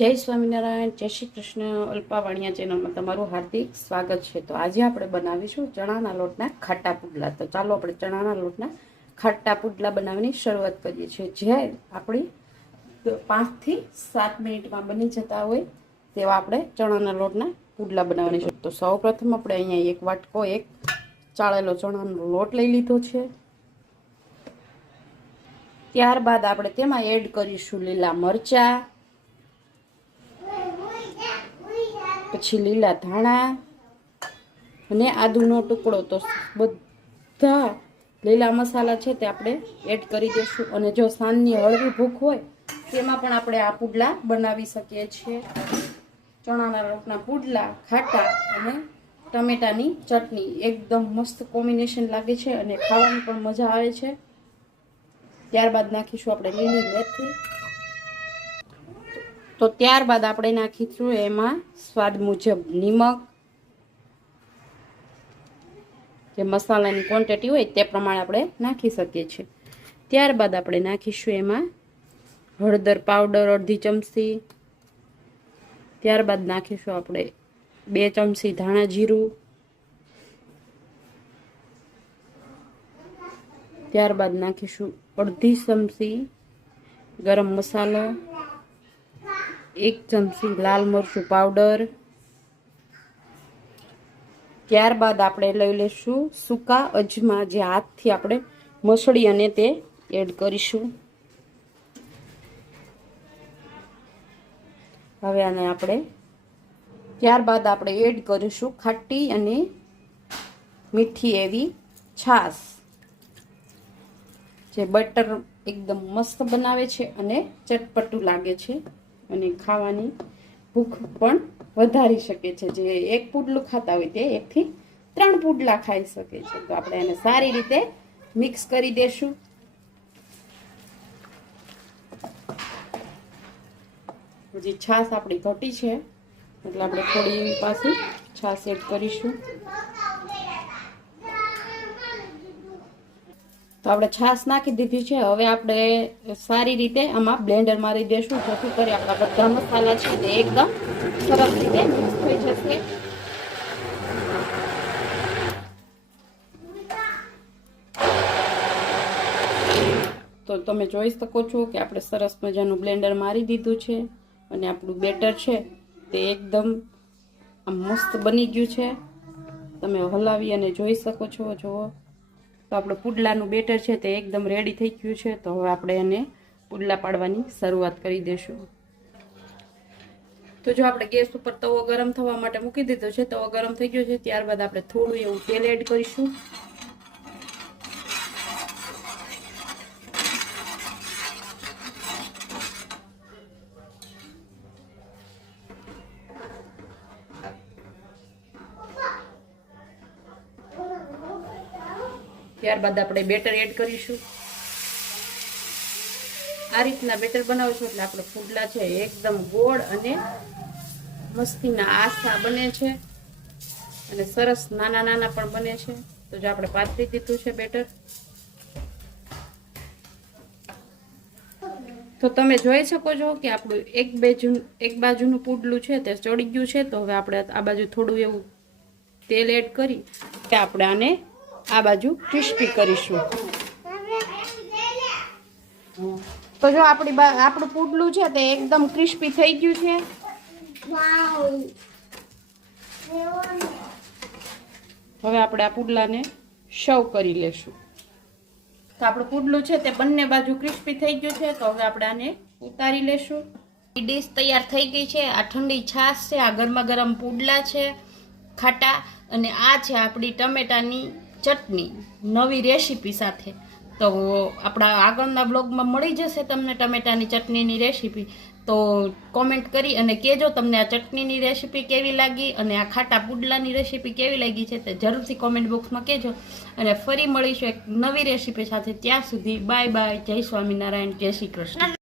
જય સ્વામિનારાયણ, જય શ્રી કૃષ્ણ. અલ્પા વાણિયા ચેનલમાં તમારું હાર્દિક સ્વાગત છે. તો આજે આપણે બનાવીશું ચણાના લોટના ખાટા પુડલા. તો ચાલો આપણે ચણાના લોટના ખાટા પુડલા બનાવવાની શરૂઆત કરીએ છીએ. જે આપણી 5 થી 7 મિનિટમાં બની જતા હોય તેવા આપણે ચણાના લોટના પુડલા બનાવવાની છે. તો સૌપ્રથમ આપણે અહીંયા એક વાટકો ચાળેલો ચણાનો લોટ લઈ લીધો છે. ત્યારબાદ આપણે તેમાં એડ કરીશું લીલા મરચાં, પછી લીલા ધાણા અને આદુનો ટુકડો. તો બધા લીલા મસાલા છે તે આપણે એડ કરી દઈશું. અને જો સાંજની હળવી ભૂખ હોય તેમાં પણ આપણે આ પુડલા બનાવી શકીએ છીએ. ચણાના લોટના પુડલા ખાટા અને ટમેટાની ચટણી એકદમ મસ્ત કોમ્બિનેશન લાગે છે અને ખાવાની પણ મજા આવે છે. ત્યારબાદ નાખીશું આપણે લીલી મેથી. તો ત્યારબાદ આપણે નાખીશું એમાં સ્વાદ મુજબ નિમક. જે મસાલાની ક્વોન્ટિટી હોય તે પ્રમાણે આપણે નાખી શકીએ છીએ. ત્યારબાદ આપણે નાખીશું એમાં હળદર પાવડર અડધી ચમચી. ત્યારબાદ નાખીશું આપણે 2 ચમચી ધાણા જીરું. ત્યારબાદ નાખીશું અડધી ચમચી ગરમ મસાલો, 1 ચમચી લાલ મરચું પાવડર. ત્યારબાદ આપણે લઈ લઈશું સૂકા અજમા, જે હાથથી આપણે મસળી અને તે એડ કરીશું. હવે આને આપણે ત્યારબાદ આપણે એડ કરીશું ખાટી અને મીઠી એવી છાશ, જે બટર એકદમ મસ્ત બનાવે છે અને ચટપટું લાગે છે અને ખાવાની ભૂખ પણ વધારી શકે છે. જે 1 પુડલું ખાતા હોય તે 1 થી 3 પુડલા ખાઈ શકે છે. તો આપણે એને સારી રીતે મિક્સ કરી દેશું. હજી છાશ આપણી ઘટી છે એટલે આપણે થોડી પાછી છાશ એડ કરીશું. તો આપણે છાશ નાખી દીધી છે. હવે આપણે સારી રીતે આમાં બ્લેન્ડર મારી દેશું, જેથી કરી આપણા બધા મસાલા છે તે એકદમ સરસ રીતે મિક્સ થઈ જશે. તો તમે જોઈ શકો છો કે આપણે સરસ મજાનું બ્લેન્ડર મારી દીધું છે અને આપણું બેટર છે તે એકદમ મસ્ત બની ગયું છે. તમે હલાવી અને જોઈ શકો છો. જુઓ, તો આપણું પુડલાનું બેટર છે તે એકદમ રેડી થઈ ગયું છે. તો હવે આપણે એને પુડલા પાડવાની શરૂઆત કરી દઈશું. તો જો આપણે ગેસ ઉપર તવો ગરમ થવા માટે મૂકી દીધો છે. તવો ગરમ થઈ ગયો છે. ત્યારબાદ આપણે થોડું એવું તેલ એડ કરીશું. ત્યારબાદ આપણે બેટર એડ કરીશું. આ રીતના બેટર બનાવશું એટલે આપણે પુડલા છે એકદમ ગોળ અને મસ્તીના આછા બને છે અને સરસ નાના નાના પણ બને છે. તો જો આપણે પાથરી દીધું છે બેટર, તો તમે જોઈ શકો છો કે આપણું એક બાજુનું પુડલું છે તે ચડી ગયું છે. તો હવે આપણે આ બાજુ થોડું એવું તેલ એડ કરી કે આપણે આને આ બાજુ ક્રિસ્પી કરીશું. તો જો આપણું પુડલું છે તે એકદમ ક્રિસ્પી થઈ ગયું છે. હવે આપણે આ પુડલાને સર્વ કરી લેશું. તો આપણું પુડલું છે તે બંને બાજુ ક્રિસ્પી થઈ ગયું છે. તો હવે આપણે આને ઉતારી લેશું. ડીશ તૈયાર થઈ ગઈ છે. આ ઠંડી છાશ છે, આ ગરમા ગરમ પુડલા છે ખાટા, અને આ છે આપણી ટમેટાની ચટણી નવી રેસીપી સાથે. તો આપણા આગળના બ્લોગમાં મળી જશે તમને ટમેટાની ચટણીની રેસીપી. તો કોમેન્ટ કરી અને કહેજો તમને આ ચટણીની રેસીપી કેવી લાગી અને આ ખાટા પુડલાની રેસીપી કેવી લાગી છે તે જરૂરથી કોમેન્ટ બોક્સમાં કહેજો. અને ફરી મળીશું એક નવી રેસીપી સાથે. ત્યાં સુધી બાય બાય. જય સ્વામિનારાયણ, જય શ્રી કૃષ્ણ.